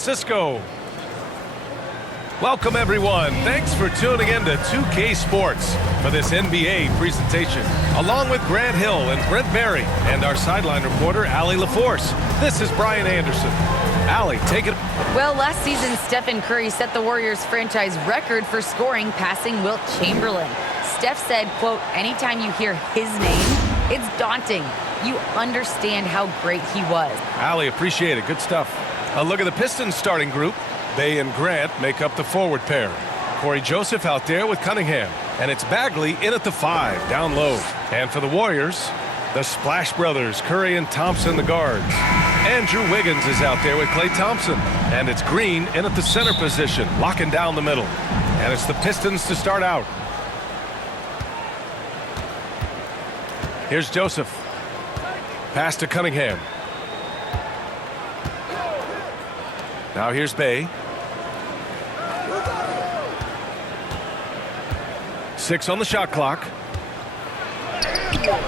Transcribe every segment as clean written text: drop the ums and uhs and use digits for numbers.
Cisco. Welcome everyone. Thanks for tuning in to 2K Sports for this NBA presentation. Along with Grant Hill and Brent Berry and our sideline reporter, Allie LaForce. This is Brian Anderson. Allie, take it. Well, last season, Stephen Curry set the Warriors franchise record for scoring, passing Wilt Chamberlain. Steph said, quote, anytime you hear his name, it's daunting. You understand how great he was. Allie, appreciate it. Good stuff. A look at the Pistons starting group. They and Grant make up the forward pair. Corey Joseph out there with Cunningham. And it's Bagley in at the 5, down low. And for the Warriors, the Splash Brothers, Curry and Thompson, the guards. Andrew Wiggins is out there with Klay Thompson. And it's Green in at the center position, locking down the middle. And it's the Pistons to start out. Here's Joseph. Pass to Cunningham. Now here's Bay. 6 on the shot clock.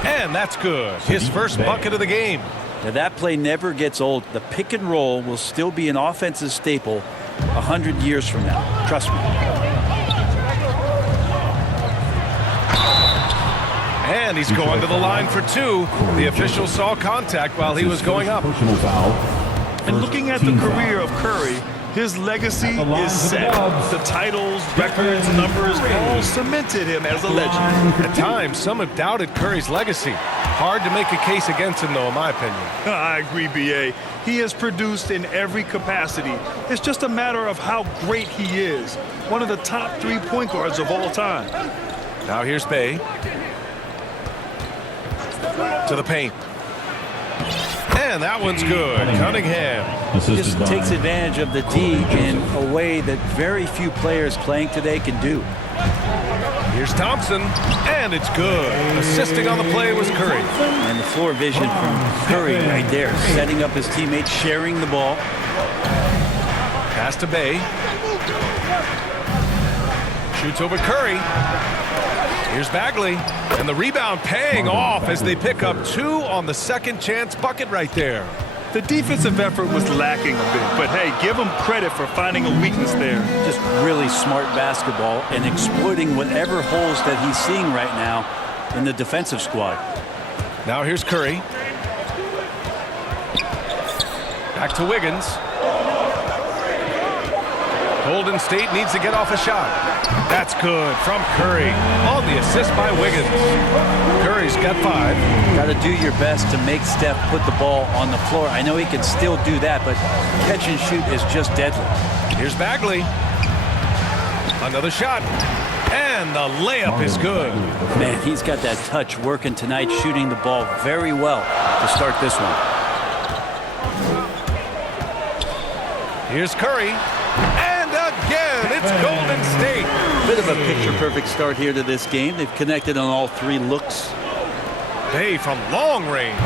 And that's good. His first bucket of the game. Now that play never gets old. The pick and roll will still be an offensive staple 100 years from now. Trust me. And he's going to the line for 2. The official saw contact while he was going up. And looking at the career of Curry, his legacy is set. The titles, records, numbers all cemented him as a legend. At times, some have doubted Curry's legacy. Hard to make a case against him, though, in my opinion. I agree, B.A. He has produced in every capacity. It's just a matter of how great he is. One of the top 3 point guards of all time. Now here's Bay. To the paint. And that one's good. Cunningham. Just takes advantage of the D in a way that very few players playing today can do. Here's Thompson. And it's good. Assisting on the play was Curry. And the floor vision from Curry right there. Setting up his teammates, sharing the ball. Pass to Bay. Shoots over Curry. Here's Bagley. And the rebound paying off as they pick up 2 on the second chance bucket right there. The defensive effort was lacking a bit, but hey, give him credit for finding a weakness there. Just really smart basketball and exploiting whatever holes that he's seeing right now in the defensive squad. Now here's Curry. Back to Wiggins. Golden State needs to get off a shot. That's good from Curry on the assist by Wiggins. Curry's got 5. Got to do your best to make Steph put the ball on the floor. I know he can still do that, but catch and shoot is just deadly. Here's Bagley. Another shot. And the layup is good. Man, he's got that touch working tonight, shooting the ball very well to start this one. Here's Curry. Again, it's Golden State. Bit of a picture-perfect start here to this game. They've connected on all 3 looks. Bay from long range.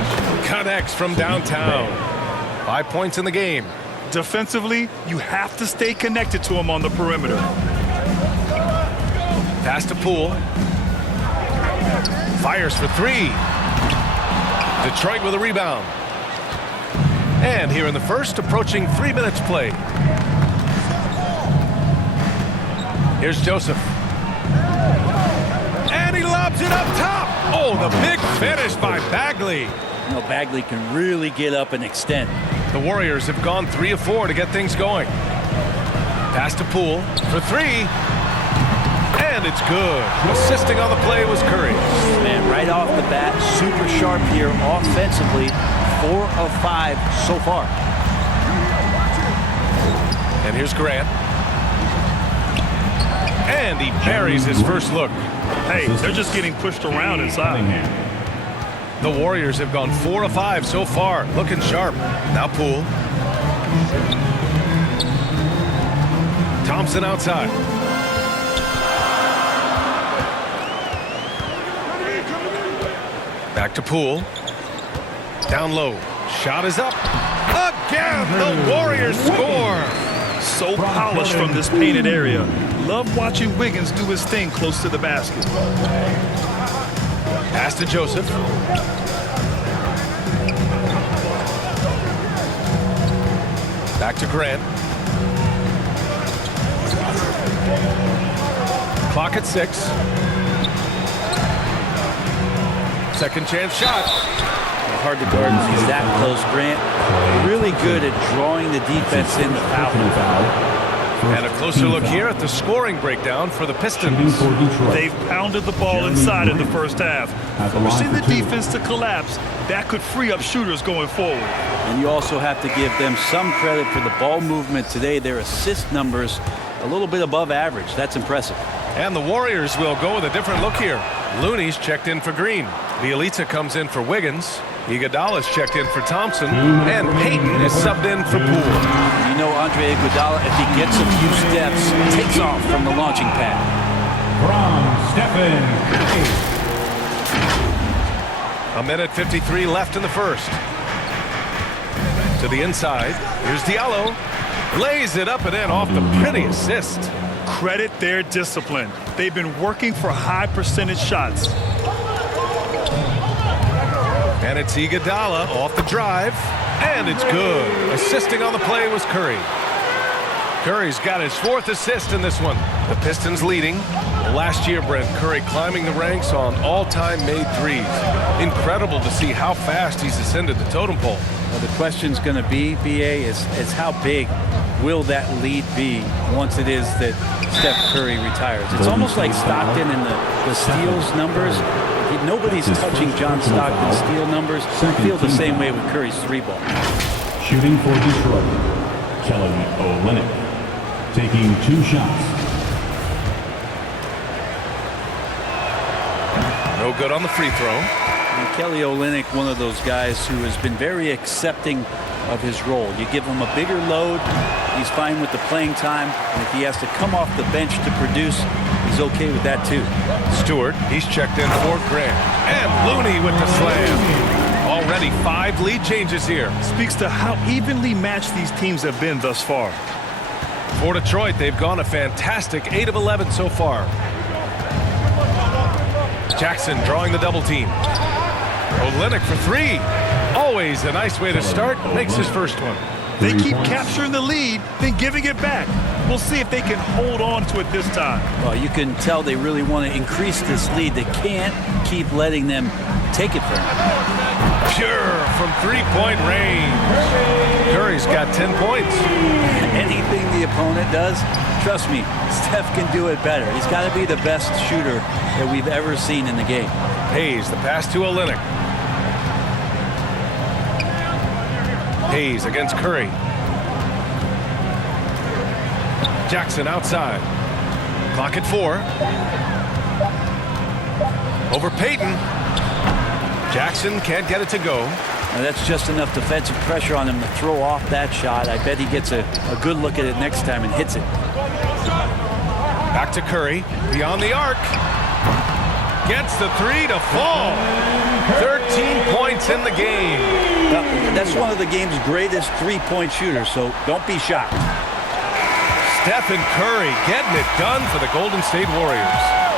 Connects from downtown. 5 points in the game. Defensively, you have to stay connected to him on the perimeter. Pass to Poole. Fires for 3. Detroit with a rebound. And here in the first, approaching 3 minutes play. Here's Joseph. And he lobs it up top. Oh, the big finish by Bagley. You know, Bagley can really get up and extend. The Warriors have gone 3 of 4 to get things going. Pass to Poole for 3. And it's good. Assisting on the play was Curry. Man, right off the bat, super sharp here offensively. 4 of 5 so far. And here's Grant. And he buries his first look. Hey, they're just getting pushed around inside. The Warriors have gone 4 of 5 so far. Looking sharp. Now Poole. Thompson outside. Back to Poole. Down low. Shot is up. Again, the Warriors score. So polished from this painted area. Love watching Wiggins do his thing close to the basket. Pass to Joseph. Back to Grant. Clock at 6. Second chance shot. Hard to guard when he's that close. Grant really good at drawing the defense in the foul. And a closer look here at the scoring breakdown for the Pistons. They've pounded the ball inside in the first half, forcing the defense to collapse. That could free up shooters going forward. And you also have to give them some credit for the ball movement today. Their assist numbers a little bit above average. That's impressive. And the Warriors will go with a different look here. Looney's checked in for Green. Bielitsa comes in for Wiggins. Iguodala's checked in for Thompson. And Payton is subbed in for Poole. You know Andre Iguodala, if he gets a few steps, takes off from the launching pad. From Stephen Curry. A minute 53 left in the first. To the inside. Here's Diallo. Lays it up and in off the pretty assist. Credit their discipline. They've been working for high percentage shots. And it's Iguodala off the drive. And it's good. Assisting on the play was Curry. Curry's got his 4th assist in this one. The Pistons leading. Last year, Brent, Curry climbing the ranks on all-time made threes. Incredible to see how fast he's ascended the totem pole. Well, the question's going to be, BA, is how big will that lead be once it is that Steph Curry retires? It's almost like Stockton and the steals numbers. Nobody's touching John Stockton's steal numbers. I feel the same way with Curry's 3-ball. Shooting for Detroit, Kelly Olynyk, taking 2 shots. No good on the free throw. And Kelly Olynyk, one of those guys who has been very accepting of his role. You give him a bigger load, he's fine with the playing time, and if he has to come off the bench to produce, he's okay with that too. Stewart, he's checked in for Grant. And Looney with the slam. Already 5 lead changes here. Speaks to how evenly matched these teams have been thus far. For Detroit, they've gone a fantastic 8 of 11 so far. Jackson drawing the double team. Olynyk for 3. Always a nice way to start. Makes his first one. They keep capturing the lead, then giving it back. We'll see if they can hold on to it this time. Well, you can tell they really want to increase this lead. They can't keep letting them take it from them. Pure from 3-point range. Curry's got 10 points. Anything the opponent does, trust me, Steph can do it better. He's got to be the best shooter that we've ever seen in the game. Hayes, the pass to Olynyk. Hayes against Curry. Jackson outside. Clock at 4. Over Payton. Jackson can't get it to go. Now that's just enough defensive pressure on him to throw off that shot. I bet he gets a good look at it next time and hits it. Back to Curry. Beyond the arc. Gets the 3 to fall. 13 points in the game. Now, that's one of the game's greatest 3-point shooters, so don't be shocked. Stephen Curry getting it done for the Golden State Warriors.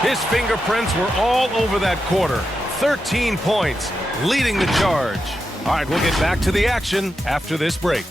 His fingerprints were all over that quarter. 13 points, leading the charge. All right, we'll get back to the action after this break.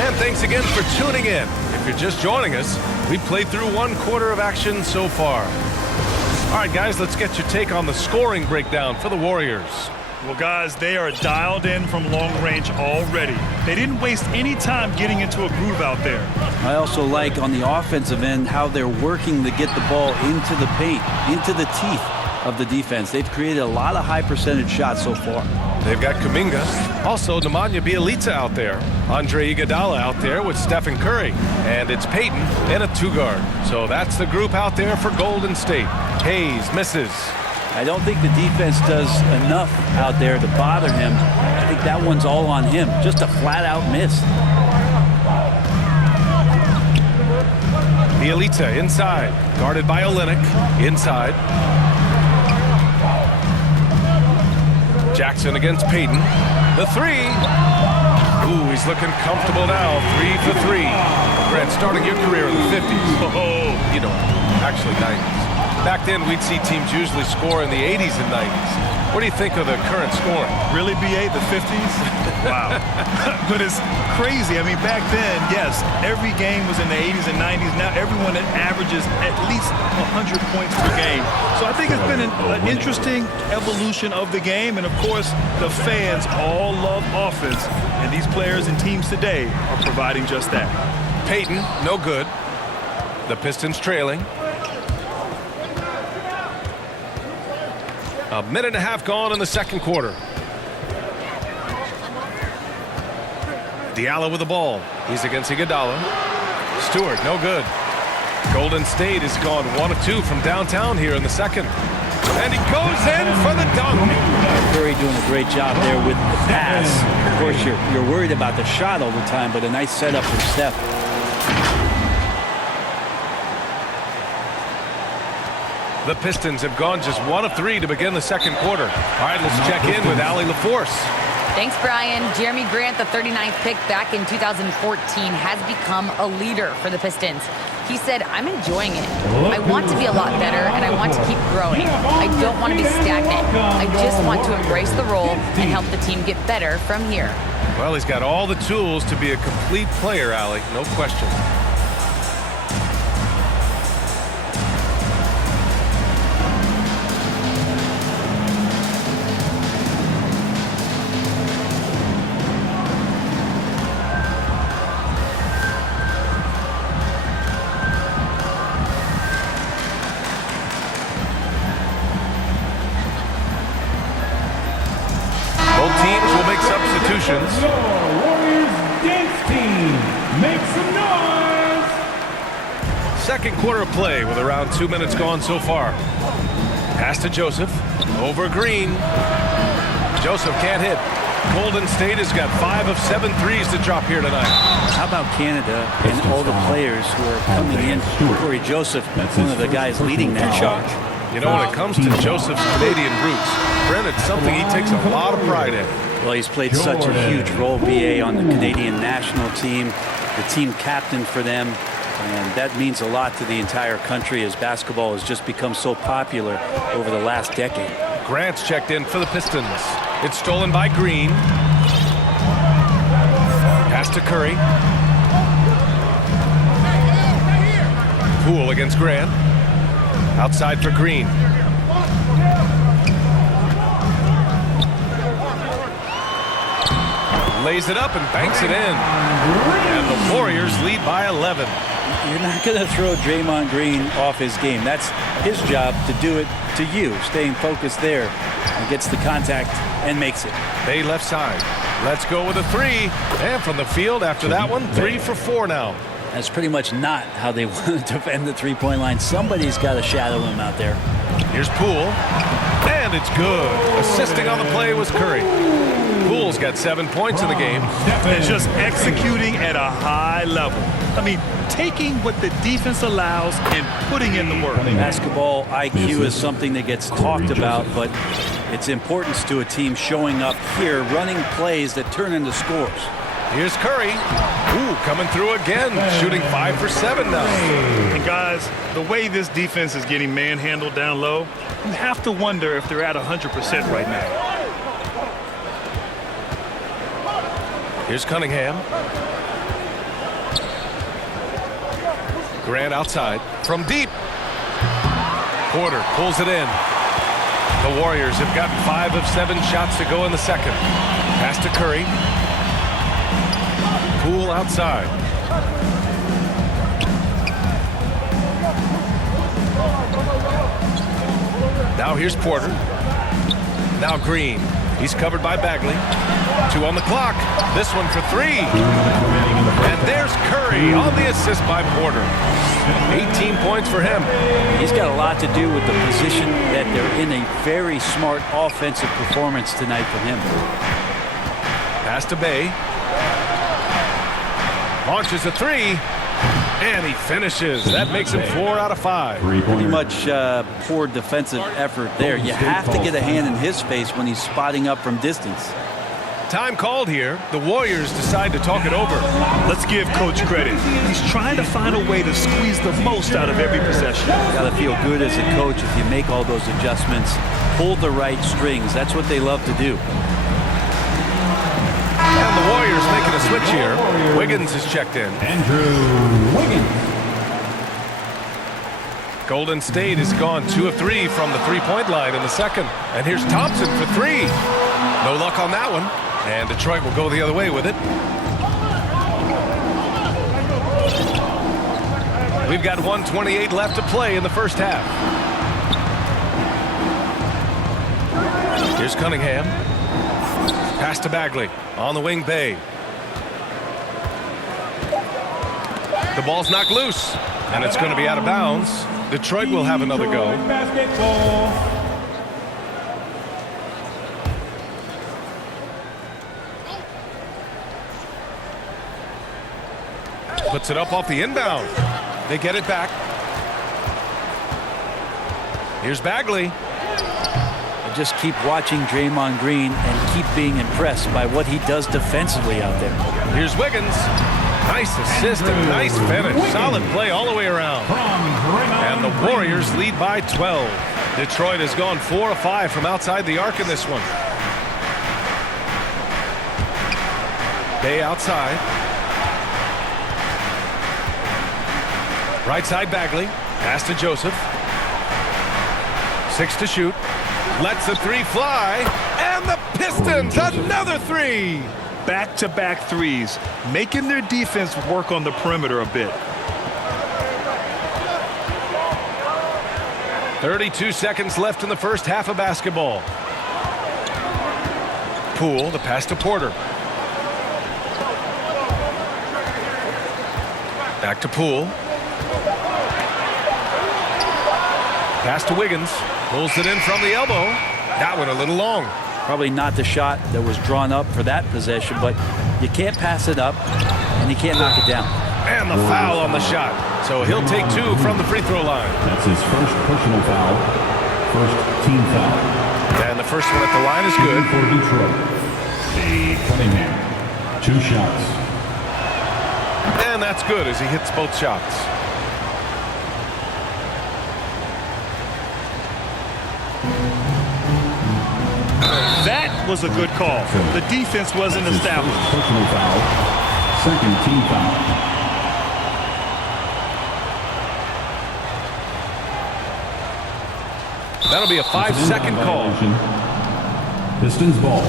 And thanks again for tuning in. If you're just joining us, we played through 1 quarter of action so far. All right, guys, let's get your take on the scoring breakdown for the Warriors. Well, guys, they are dialed in from long range already. They didn't waste any time getting into a groove out there. I also like on the offensive end how they're working to get the ball into the paint, into the teeth of the defense. They've created a lot of high percentage shots so far. They've got Kuminga, also Nemanja Bjelica out there. Andre Iguodala out there with Stephen Curry. And it's Payton in a 2-guard. So that's the group out there for Golden State. Hayes misses. I don't think the defense does enough out there to bother him. I think that one's all on him. Just a flat-out miss. Bjelica inside, guarded by Olynyk. Inside. Jackson against Payton. The three. Ooh, he's looking comfortable now. 3 for 3. Grant, starting your career in the 50s. Oh, you know, actually 90s. Back then, we'd see teams usually score in the 80s and 90s. What do you think of the current scoring? Really, BA, the 50s? Wow. But it's crazy. I mean, back then, yes, every game was in the 80s and 90s. Now everyone averages at least 100 points per game. So I think it's been an interesting evolution of the game. And, of course, the fans all love offense. And these players and teams today are providing just that. Payton, no good. The Pistons trailing. A minute and a half gone in the second quarter. Diallo with the ball. He's against Iguodala. Stewart, no good. Golden State has gone 1 of 2 from downtown here in the second. And he goes in for the dunk. Curry doing a great job there with the pass. Of course, you're worried about the shot all the time, but a nice setup from Steph. The Pistons have gone just 1 of 3 to begin the second quarter. All right, let's check in with Allie LaForce. Thanks, Brian. Jeremy Grant, the 39th pick back in 2014, has become a leader for the Pistons. He said, I'm enjoying it. I want to be a lot better, and I want to keep growing. I don't want to be stagnant. I just want to embrace the role and help the team get better from here. Well, he's got all the tools to be a complete player, Allie. No question. Substitutions. Your Warriors dance team, make some noise. Second quarter of play with around 2 minutes gone so far. Pass to Joseph. Over Green. Joseph can't hit. Golden State has got 5 of 7 threes to drop here tonight. How about Canada and all the players who are coming in? Corey Joseph, one of the guys leading that charge. You know, when it comes to Joseph's Canadian roots, Brent, it's something he takes a lot of pride in. Well, he's played such a huge role, BA, on the Canadian national team, the team captain for them, and that means a lot to the entire country as basketball has just become so popular over the last decade. Grant's checked in for the Pistons. It's stolen by Green. Pass to Curry. Poole against Grant. Outside for Green. Lays it up and banks it in. And the Warriors lead by 11. You're not going to throw Draymond Green off his game. That's his job to do it to you, staying focused there. He gets the contact and makes it. Bay left side. Let's go with a 3. And from the field after that one, 3 for 4 now. That's pretty much not how they want to defend the three-point line. Somebody's got to shadow him out there. Here's Poole. And it's good. Assisting on the play was Curry. Poole's got 7 points in the game. And just executing at a high level. I mean, taking what the defense allows and putting in the work. Basketball IQ is something that gets talked about, but its importance to a team showing up here, running plays that turn into scores. Here's Curry. Ooh, coming through again. Shooting 5 for 7 now. And guys, the way this defense is getting manhandled down low, you have to wonder if they're at 100% right now. Here's Cunningham. Grant outside. From deep. Porter pulls it in. The Warriors have gotten 5 of 7 shots to go in the second. Pass to Curry. Poole outside. Now here's Porter. Now Green. He's covered by Bagley. 2 on the clock. This one for 3. And there's Curry on the assist by Porter. 18 points for him. He's got a lot to do with the position that they're in. A very smart offensive performance tonight from him. Pass to Bay. Launches a 3. And he finishes. That makes him 4 out of 5. Pretty much poor defensive effort there. You have to get a hand in his face when he's spotting up from distance. Time called here. The Warriors decide to talk it over. Let's give Coach credit. He's trying to find a way to squeeze the most out of every possession. Got to feel good as a coach if you make all those adjustments, pull the right strings. That's what they love to do. And the Warriors making a switch here. Wiggins is checked in. Andrew Wiggins. Golden State has gone 2 of 3 from the three-point line in the second. And here's Thompson for 3. No luck on that one. And Detroit will go the other way with it. We've got 1:28 left to play in the first half. Here's Cunningham. Pass to Bagley. On the wing, Bay. The ball's knocked loose. And it's going to be out of bounds. Detroit will have another go. Basketball. Puts it up off the inbound. They get it back. Here's Bagley. And just keep watching Draymond Green and keep being impressed by what he does defensively out there. Here's Wiggins. Nice assist and nice finish. Solid play all the way around. And the Warriors lead by 12. Detroit has gone 4 of 5 from outside the arc in this one. Bay outside. Right side Bagley. Pass to Joseph. 6 to shoot. Lets the 3 fly. And the Pistons, another 3. Back-to-back threes, making their defense work on the perimeter a bit. 32 seconds left in the first half of basketball. Poole, the pass to Porter. Back to Poole. Pass to Wiggins. Pulls it in from the elbow. That one a little long. Probably not the shot that was drawn up for that possession, but you can't pass it up and you can't knock it down. And the foul on the shot. So he'll take 2 from the free throw line. That's his first personal foul. First team foul. And the first one at the line is good. For Detroit. Cunningham. 2 shots. And that's good as he hits both shots. That was a good call. The defense wasn't established. Personal foul. Second team foul. That'll be a 5-second call. Pistons ball.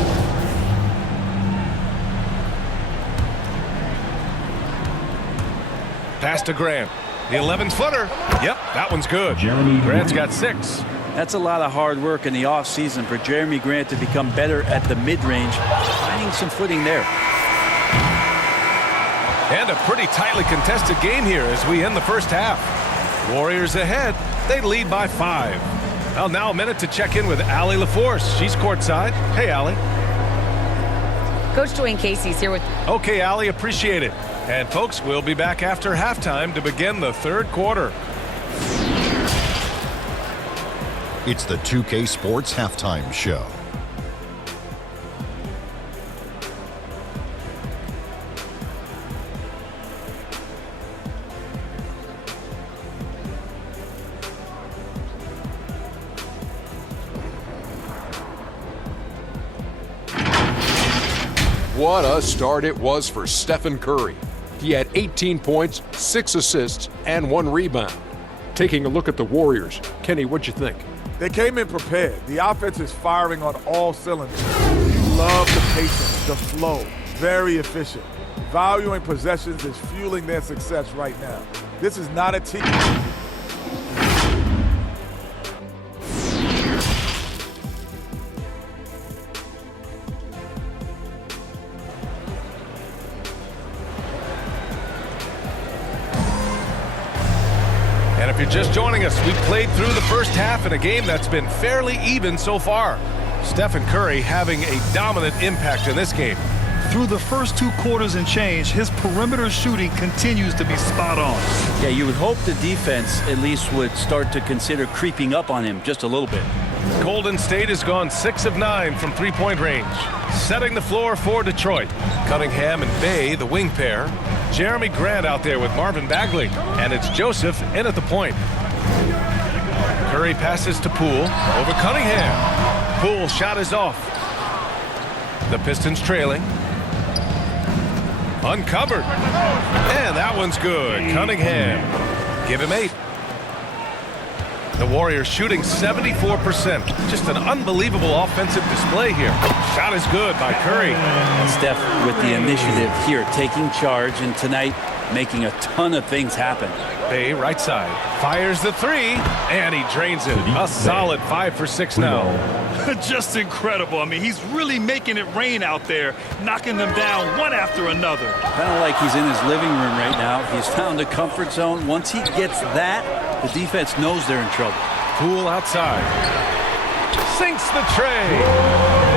Pass to Grant. The 11-footer. Yep, that one's good. Jeremy Grant's Grant. got 6. That's a lot of hard work in the offseason for Jeremy Grant to become better at the mid-range, finding some footing there. And a pretty tightly contested game here as we end the first half. Warriors ahead. They lead by 5. Well, now a minute to check in with Allie LaForce. She's courtside. Hey, Allie. Coach Dwayne Casey's here with... Okay, Allie, appreciate it. And, folks, we'll be back after halftime to begin the third quarter. It's the 2K Sports Halftime Show. What a start it was for Stephen Curry. He had 18 points, 6 assists, and 1 rebound. Taking a look at the Warriors, Kenny, what'd you think? They came in prepared. The offense is firing on all cylinders. You love the patience, the flow, very efficient. Valuing possessions is fueling their success right now. This is not a team. And if you're just joining us, we played through the first half in a game that's been fairly even so far. Stephen Curry having a dominant impact in this game. Through the first 2 quarters and change, his perimeter shooting continues to be spot on. Yeah, you would hope the defense at least would start to consider creeping up on him just a little bit. Golden State has gone 6 of 9 from three-point range. Setting the floor for Detroit. Cunningham and Bay, the wing pair. Jeremy Grant out there with Marvin Bagley. And it's Joseph in at the point. Curry passes to Poole over Cunningham. Poole's shot is off. The Pistons trailing. Uncovered. And that one's good. Cunningham. Give him 8. The Warriors shooting 74%. Just an unbelievable offensive display here. Shot is good by Curry. And Steph with the initiative here, taking charge, and tonight making a ton of things happen. Bay right side. Fires the 3. And he drains it. A solid 5 for 6 now. Just incredible. I mean, he's really making it rain out there, knocking them down one after another. Kind of like he's in his living room right now. He's found a comfort zone. Once he gets that, the defense knows they're in trouble. Poole outside. Sinks the tray.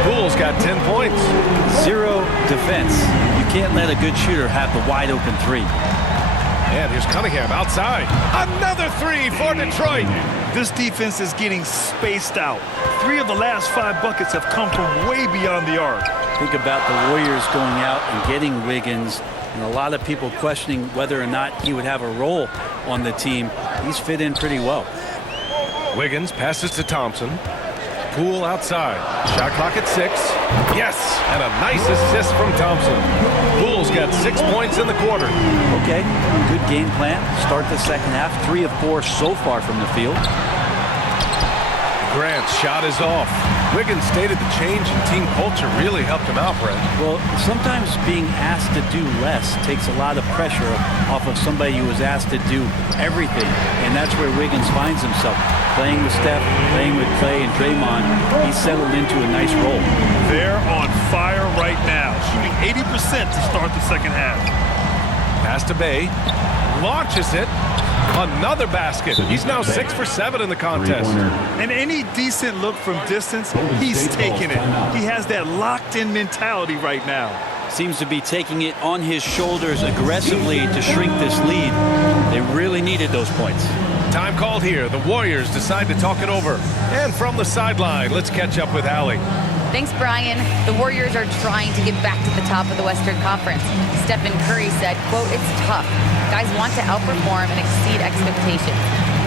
Poole's got 10 points. 0 defense. You can't let a good shooter have the wide open 3. And here's Cunningham outside. Another 3 for Detroit. This defense is getting spaced out. 3 of the last 5 buckets have come from way beyond the arc. Think about the Warriors going out and getting Wiggins, and a lot of people questioning whether or not he would have a role on the team. He's fit in pretty well. Wiggins passes to Thompson. Poole outside. Shot clock at 6. Yes, and a nice assist from Thompson. Poole's got 6 points in the quarter. Okay, good game plan. Start the second half. 3 of 4 so far from the field. Grant's shot is off. Wiggins stated the change in team culture really helped him out, Brent. Well, sometimes being asked to do less takes a lot of pressure off of somebody who was asked to do everything. And that's where Wiggins finds himself. Playing with Steph, playing with Clay and Draymond, he's settled into a nice role. They're on fire right now, shooting 80% to start the second half. Pass to Bay. Launches it. Another basket. He's now 6 for 7 in the contest. And any decent look from distance, he's taking it. He has that locked-in mentality right now. Seems to be taking it on his shoulders aggressively to shrink this lead. They really needed those points. Time called here. The Warriors decide to talk it over. And from the sideline, let's catch up with Allie. Thanks, Brian. The Warriors are trying to get back to the top of the Western Conference. Stephen Curry said, quote, "It's tough. Guys want to outperform and exceed expectations.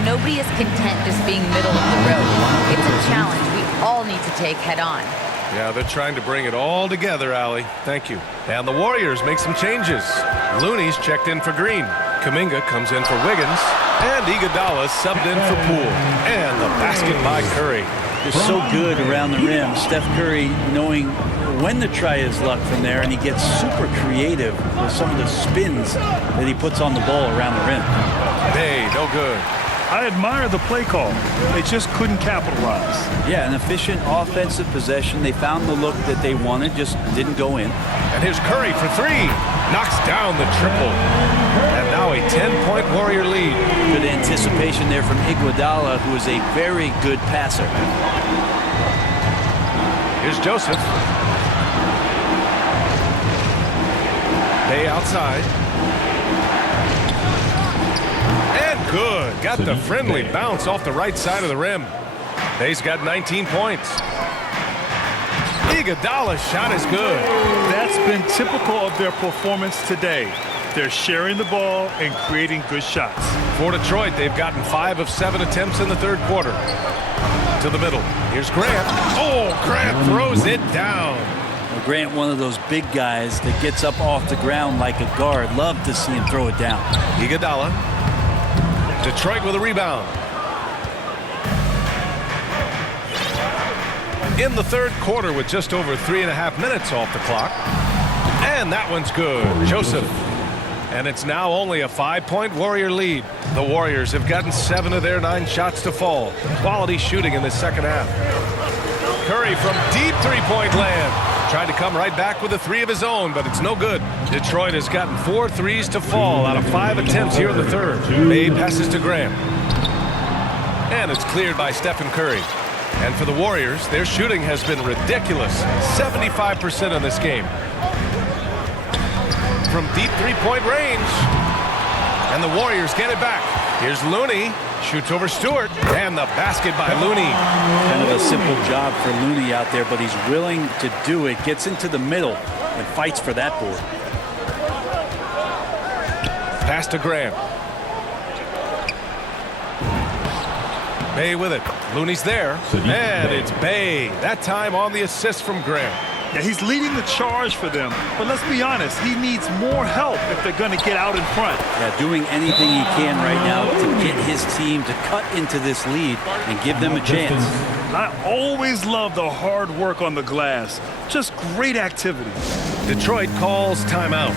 Nobody is content just being middle of the road. It's a challenge we all need to take head on." Yeah, they're trying to bring it all together, Allie. Thank you. And the Warriors make some changes. Looney's checked in for Green. Kuminga comes in for Wiggins. And Iguodala subbed in for Poole. And the basket by Curry. Just so good around the rim. Steph Curry knowing when to try his luck from there, and he gets super creative with some of the spins that he puts on the ball around the rim. Hey, no good. I admire the play call. They just couldn't capitalize. Yeah, an efficient offensive possession. They found the look that they wanted, just didn't go in. And here's Curry for 3. Knocks down the triple. And now a 10-point Warrior lead. Good anticipation there from Iguodala, who is a very good passer. Here's Joseph. Bay outside. And good. Got the friendly bounce off the right side of the rim. Bay's got 19 points. Iguodala's shot is good. That's been typical of their performance today. They're sharing the ball and creating good shots. For Detroit, they've gotten 5 of 7 attempts in the third quarter. To the middle. Here's Grant. Oh, Grant throws it down. Well, Grant, one of those big guys that gets up off the ground like a guard. Love to see him throw it down. Iguodala. Detroit with a rebound. In the third quarter with just over 3.5 minutes off the clock. And that one's good. Joseph. And it's now only a 5-point Warrior lead. The Warriors have gotten 7 of their 9 shots to fall. Quality shooting in the second half. Curry from deep three-point land. Tried to come right back with a 3 of his own, but it's no good. Detroit has gotten 4 threes to fall out of 5 attempts here in the third. Bay passes to Graham. And it's cleared by Stephen Curry. And for the Warriors, their shooting has been ridiculous. 75% in this game. from deep three-point range. And the Warriors get it back. Here's Looney. Shoots over Stewart. And the basket by Looney. Kind of a simple job for Looney out there, but he's willing to do it. Gets into the middle and fights for that board. Pass to Grant. Bay with it. Looney's there. And it's Bay. That time on the assist from Grant. Yeah, he's leading the charge for them. But let's be honest, he needs more help if they're going to get out in front. Yeah, doing anything he can right now to get his team to cut into this lead and give them a chance. I always love the hard work on the glass. Just great activity. Detroit calls timeout.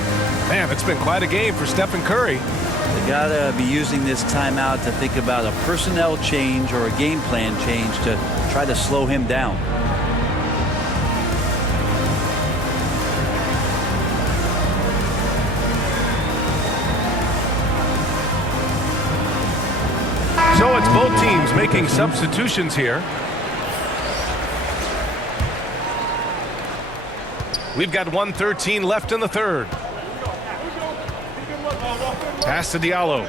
Man, it's been quite a game for Stephen Curry. They gotta be using this timeout to think about a personnel change or a game plan change to try to slow him down. So it's both teams making substitutions here. We've got 1:13 left in the third. Pass to Diallo.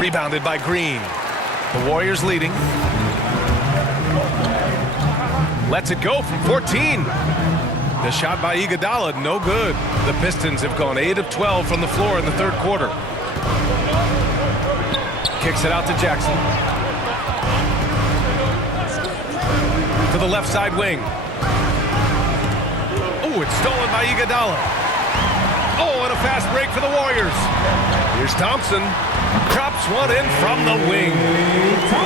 Rebounded by Green. The Warriors leading. Lets it go from 14. The shot by Iguodala, no good. The Pistons have gone 8 of 12 from the floor in the third quarter. Kicks it out to Jackson. To the left side wing. Oh, it's stolen by Iguodala. Oh, and a fast break for the Warriors. Here's Thompson. Drops one in from the wing.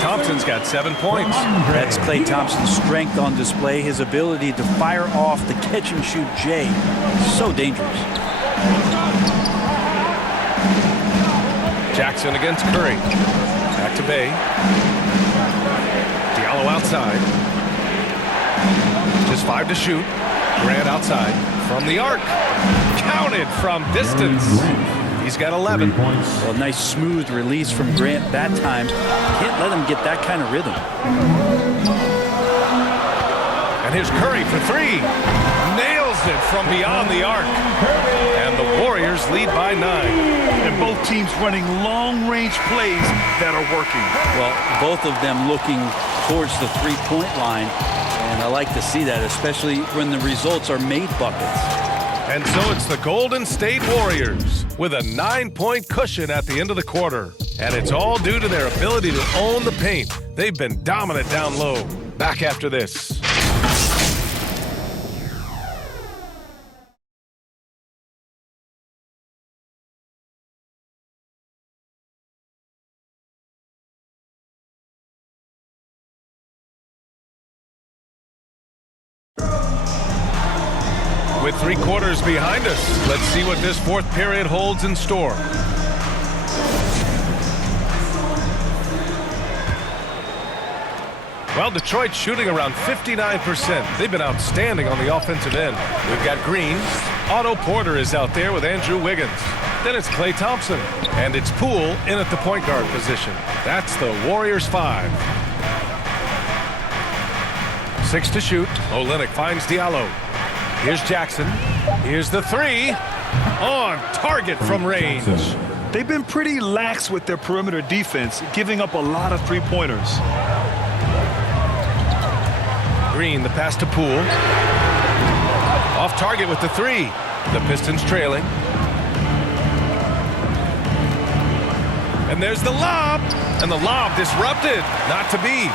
Thompson's got 7 points. That's Klay Thompson's strength on display. His ability to fire off the catch-and-shoot J. So dangerous. Jackson against Curry. Back to Bay. Diallo outside. Just 5 to shoot. Grant outside. From the arc. Counted from distance. He's got 11. Well, nice smooth release from Grant that time. Can't let him get that kind of rhythm. And here's Curry for 3. Nails it from beyond the arc. And the Warriors lead by 9. And both teams running long-range plays that are working. Well, both of them looking towards the three-point line. And I like to see that, especially when the results are made buckets. And so it's the Golden State Warriors with a 9-point cushion at the end of the quarter. And it's all due to their ability to own the paint. They've been dominant down low. Back after this. With 3 quarters behind us, let's see what this fourth period holds in store. Well, Detroit's shooting around 59%. They've been outstanding on the offensive end. We've got Green. Otto Porter is out there with Andrew Wiggins. Then it's Klay Thompson. And it's Poole in at the point guard position. That's the Warriors 5. 6 to shoot. Olynyk finds Diallo. Here's Jackson. Here's the 3. On target from range. They've been pretty lax with their perimeter defense, giving up a lot of three-pointers. Green, the pass to Poole. Off target with the 3. The Pistons trailing. And there's the lob. And the lob disrupted. Not to be.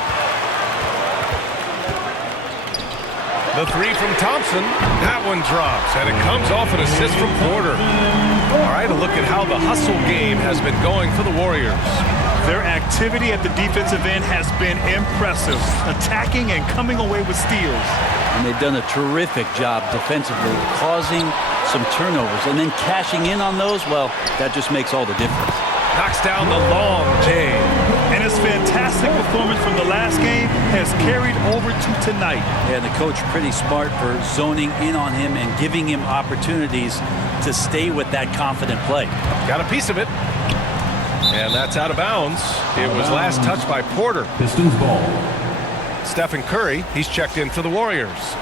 The 3 from Thompson. That one drops, and it comes off an assist from Porter. All right, a look at how the hustle game has been going for the Warriors. Their activity at the defensive end has been impressive, attacking and coming away with steals. And they've done a terrific job defensively, causing some turnovers, and then cashing in on those, well, that just makes all the difference. Knocks down the long J. And his fantastic performance from the last game has carried over to tonight. Yeah, the coach pretty smart for zoning in on him and giving him opportunities to stay with that confident play. Got a piece of it. And that's out of bounds. It was last touched by Porter. Pistons ball. Stephen Curry, he's checked in for the Warriors.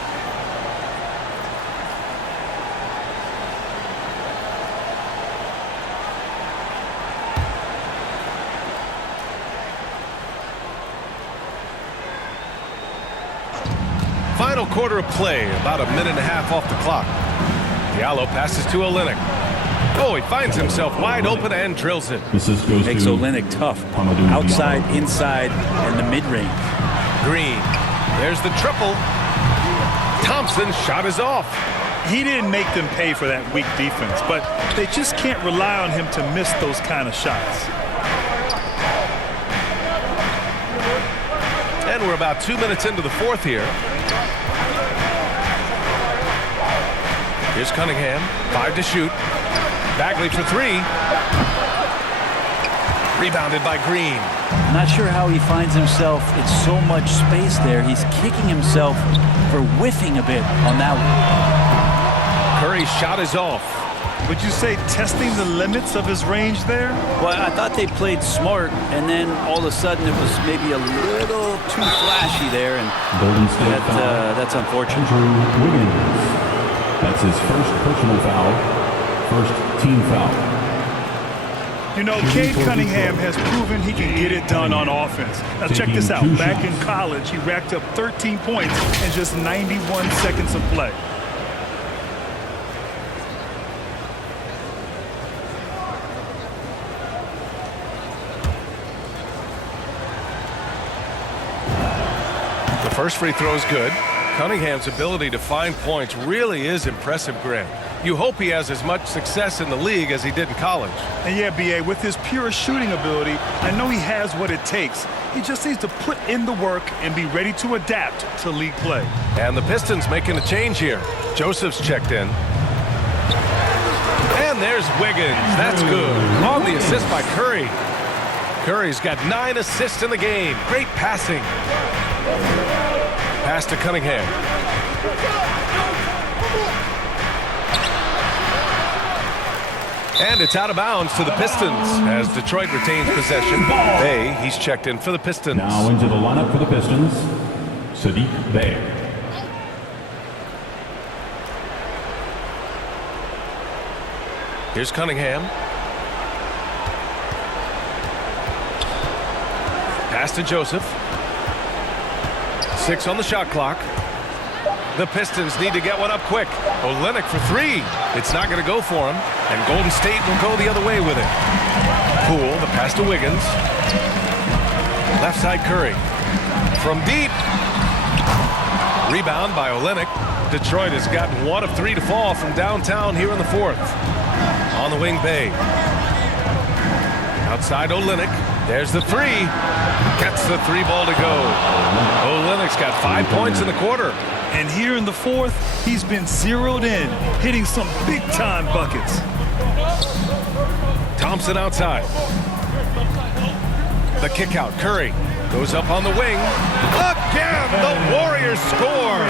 final quarter of play, about a minute and a half off the clock. Diallo passes to Olynyk. Oh, he finds himself wide open and drills it. This is goes Makes to Olynyk tough. Hamidou Outside, Diallo. inside, and the mid-range. Green. There's the triple. Thompson's shot is off. He didn't make them pay for that weak defense, but they just can't rely on him to miss those kind of shots. And we're about 2 minutes into the fourth here. Here's Cunningham. 5 to shoot. Bagley for 3. Rebounded by Green. Not sure how he finds himself in so much space there. He's kicking himself for whiffing a bit on that one. Curry's shot is off. Would you say testing the limits of his range there? Well, I thought they played smart, and then all of a sudden it was maybe a little too flashy there, and Golden State foul. that's unfortunate. Andrew Wiggins. That's his first personal foul. First team foul. You know, Cade Cunningham has proven he can get it done on offense. Now check this out. Back in college, he racked up 13 points in just 91 seconds of play. The first free throw is good. Cunningham's ability to find points really is impressive, Greg. You hope he has as much success in the league as he did in college. And yeah, B.A., with his pure shooting ability, I know he has what it takes. He just needs to put in the work and be ready to adapt to league play. And the Pistons making a change here. Joseph's checked in. And there's Wiggins. That's good. On the assist by Curry. Curry's got 9 assists in the game. Great passing. Pass to Cunningham. And it's out of bounds to the Pistons as Detroit retains possession. Bey, he's checked in for the Pistons. Now into the lineup for the Pistons, Saddiq Bey. Here's Cunningham. Pass to Joseph. 6 on the shot clock. The Pistons need to get one up quick. Olynyk for 3. It's not going to go for him. And Golden State will go the other way with it. Poole, the pass to Wiggins. Left side Curry. From deep. Rebound by Olynyk. Detroit has gotten 1 of 3 to fall from downtown here in the fourth. On the wing, Bey. Outside Olynyk. There's the 3. Gets the 3 ball to go. Olynyk's got 5 points in the quarter. And here in the fourth, he's been zeroed in, hitting some big-time buckets. Thompson outside. The kick out. Curry goes up on the wing. Again, the Warriors score.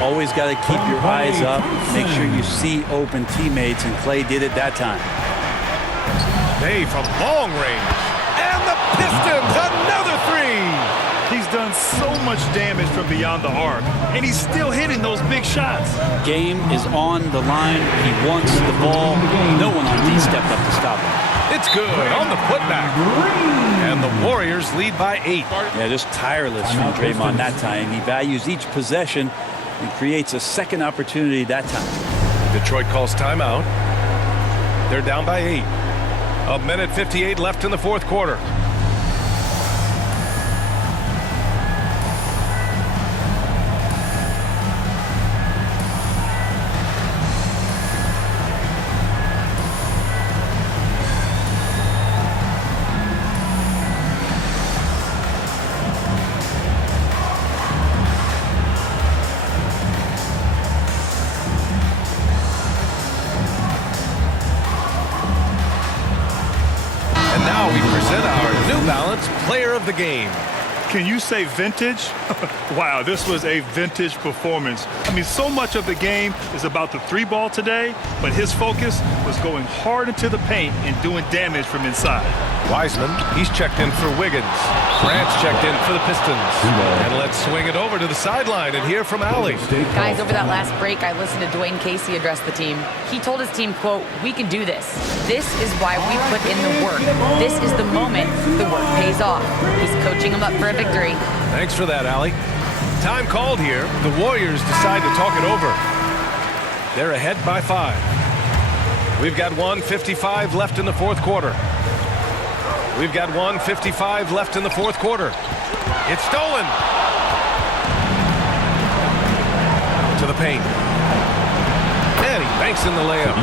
Always got to keep your eyes up. Make sure you see open teammates, and Clay did it that time. Bey from long range. And the Pistons, another 3. He's done so much damage from beyond the arc, and he's still hitting those big shots. Game is on the line. He wants the ball. No one on D stepped up to stop him. It's good on the putback. And the Warriors lead by 8. Yeah, just tireless from Draymond that time. He values each possession and creates a second opportunity that time. Detroit calls timeout. They're down by 8. 1:58 left in the fourth quarter. Now we present our New Balance Player of the Game. Can you say vintage? Wow, this was a vintage performance. I mean, so much of the game is about the 3-ball today, but his focus was going hard into the paint and doing damage from inside. Wiseman, he's checked in for Wiggins. Grant's checked in for the Pistons. And let's swing it over to the sideline and hear from Allie. Guys, over that last break, I listened to Dwayne Casey address the team. He told his team, quote, "We can do this. This is why we put in the work. This is the moment the work pays off." He's coaching them up for a victory. Thanks for that, Allie. Time called here. The Warriors decide to talk it over. They're ahead by 5. We've got 1:55 left in the fourth quarter. We've got 1:55 left in the fourth quarter. It's stolen. To the paint. And he banks in the layup.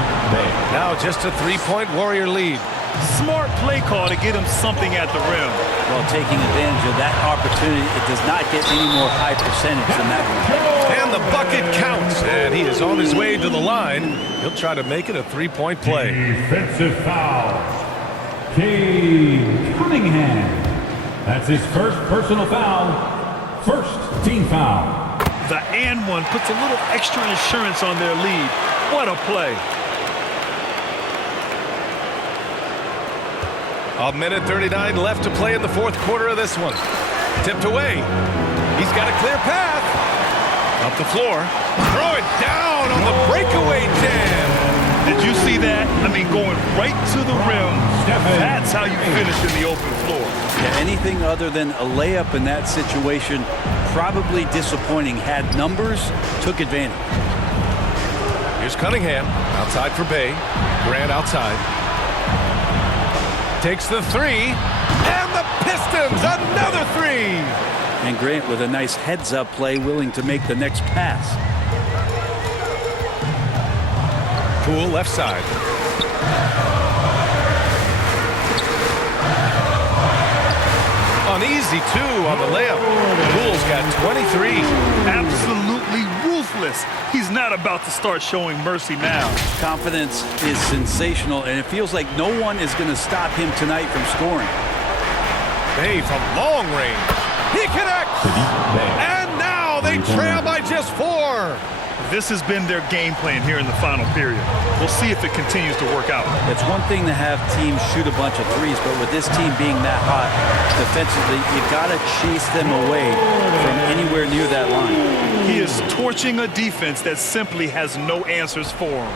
Now just a 3-point Warrior lead. Smart play call to get him something at the rim. Well, taking advantage of that opportunity, it does not get any more high percentage than that one. And the bucket counts. And he is on his way to the line. He'll try to make it a 3-point play. Defensive foul. Cade Cunningham. That's his first personal foul. First team foul. The and one puts a little extra insurance on their lead. What a play. A minute 39 left to play in the fourth quarter of this one. Tipped away. He's got a clear path. Up the floor. Throw it down on the breakaway jam. Did you see that? I mean, going right to the rim. That's how you finish in the open floor. Yeah, anything other than a layup in that situation, probably disappointing. Had numbers, took advantage. Here's Cunningham. Outside for Bay. Grant outside. Takes the 3. And the Pistons, another 3. And Grant with a nice heads-up play, willing to make the next pass. Poole left side. Uneasy, too, on the layup. Poole's got 23. Absolutely ruthless. He's not about to start showing mercy now. Confidence is sensational, and it feels like no one is going to stop him tonight from scoring. Bay from long range. He connects. And now they trail by just 4. This has been their game plan here in the final period. We'll see if it continues to work out. It's one thing to have teams shoot a bunch of threes, but with this team being that hot defensively, you got to chase them away from anywhere near that line. He is torching a defense that simply has no answers for him.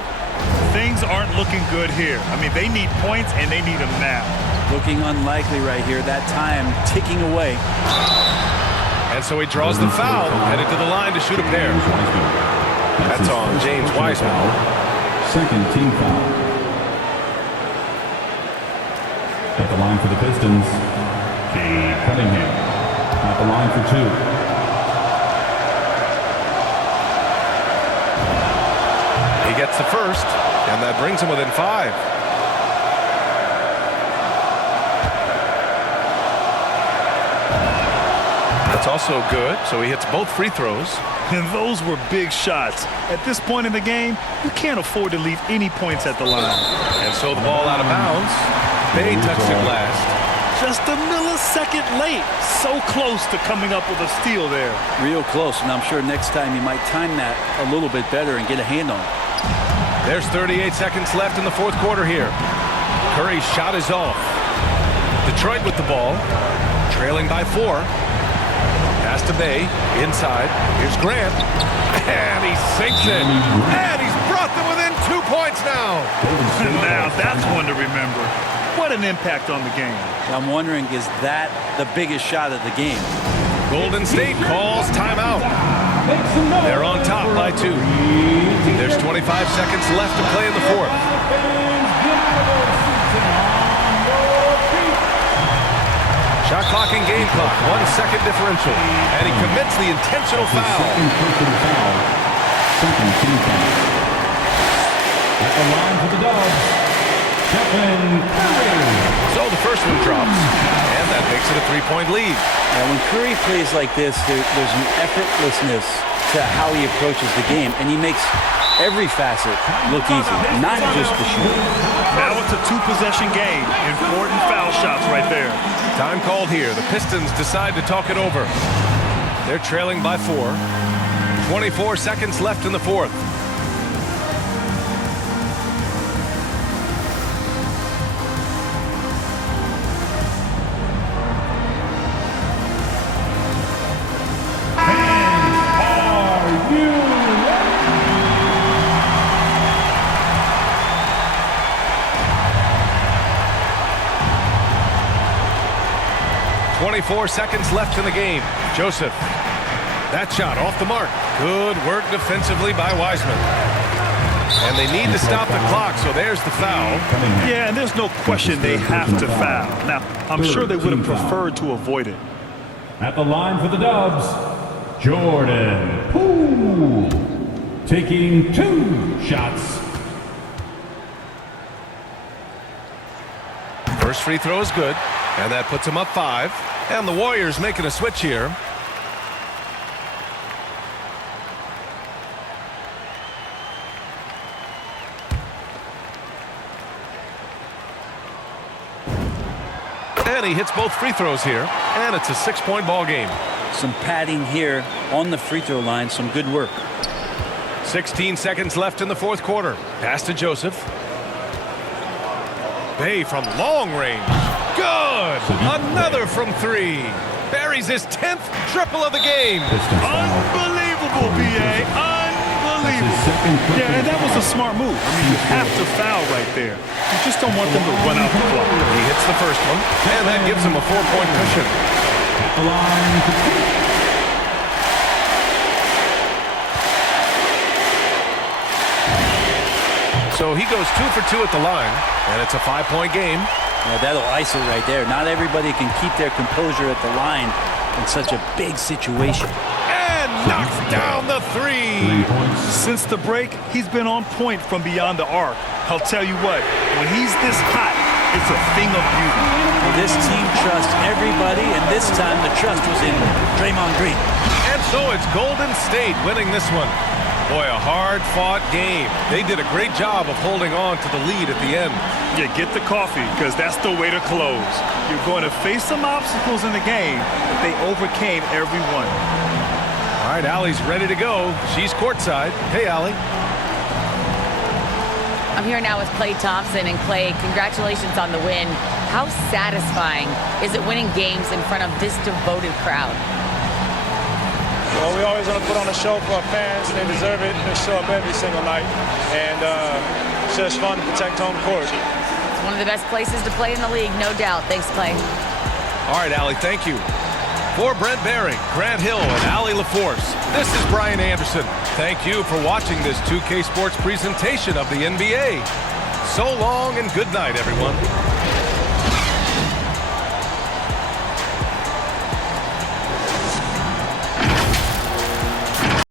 Things aren't looking good here. I mean, they need points, and they need them now. Looking unlikely right here. That time ticking away. And so he draws the foul, headed to the line to shoot a pair. That's on James Wiseman. Second team foul. At the line for the Pistons, Cade Cunningham. At the line for 2. He gets the first, and that brings him within 5. That's also good, so he hits both free throws. And those were big shots. At this point in the game, you can't afford to leave any points at the line. And so the ball out of bounds. Bay touched it last. Just a millisecond late. So close to coming up with a steal there. Real close, and I'm sure next time he might time that a little bit better and get a hand on it. There's 38 seconds left in the fourth quarter here. Curry's shot is off. Detroit with the ball, trailing by 4. Pass to Bay, inside. Here's Grant, and he sinks it. And he's brought them within 2 points now. Now that's one to remember. What an impact on the game. I'm wondering, is that the biggest shot of the game? Golden State calls timeout. They're on top by 2. There's 25 seconds left to play in the fourth. Shot clock and game clock, 1 second differential. And he commits the intentional foul. Second team foul. At the line for the Dubs, Stephen Curry. So the first one drops, and that makes it a 3-point lead. Now, when Curry plays like this, there's an effortlessness to how he approaches the game, and he makes every facet look easy, not just the shooting. Now it's a 2-possession game. Important foul shots right there. Time called here. The Pistons decide to talk it over. They're trailing by 4. 24 seconds left in the fourth. Are you ready? 24 seconds left in the game. Joseph. That shot off the mark. Good work defensively by Wiseman. And they need to stop the clock, so there's the foul. Yeah, and there's no question they have to foul. Now, I'm sure they would have preferred to avoid it. At the line for the Dubs, Jordan Poole, taking 2 shots. First free throw is good, and that puts him up 5. And the Warriors making a switch here. And he hits both free throws here, and it's a 6-point ball game. Some padding here on the free throw line. Some good work. 16 seconds left in the fourth quarter. Pass to Joseph. Bay from long range. Good! Another from 3. Buries his 10th triple of the game. Unbelievable, B.A. Unbelievable. Yeah, and that was a smart move. I mean, you have to foul right there. You just don't want them to run out the clock. He hits the first one, and that gives him a 4-point cushion. At the line for 2. So he goes 2 for 2 at the line, and it's a 5-point game. Yeah, that'll ice it right there. Not everybody can keep their composure at the line in such a big situation. And knocks down the 3. Since the break, he's been on point from beyond the arc. I'll tell you what, when he's this hot, it's a thing of beauty. Well, this team trusts everybody, and this time the trust was in Draymond Green. And so it's Golden State winning this one. Boy, a hard-fought game. They did a great job of holding on to the lead at the end. Yeah, get the coffee, because that's the way to close. You're going to face some obstacles in the game, but they overcame every one. All right, Allie's ready to go. She's courtside. Hey, Allie. I'm here now with Klay Thompson. And Klay, congratulations on the win. How satisfying is it winning games in front of this devoted crowd? Well, we always want to put on a show for our fans. They deserve it. They show up every single night. And it's just fun to protect home court. It's one of the best places to play in the league, no doubt. Thanks, Klay. All right, Allie, thank you. For Brent Barry, Grant Hill, and Allie LaForce, this is Brian Anderson. Thank you for watching this 2K Sports presentation of the NBA. So long and good night, everyone.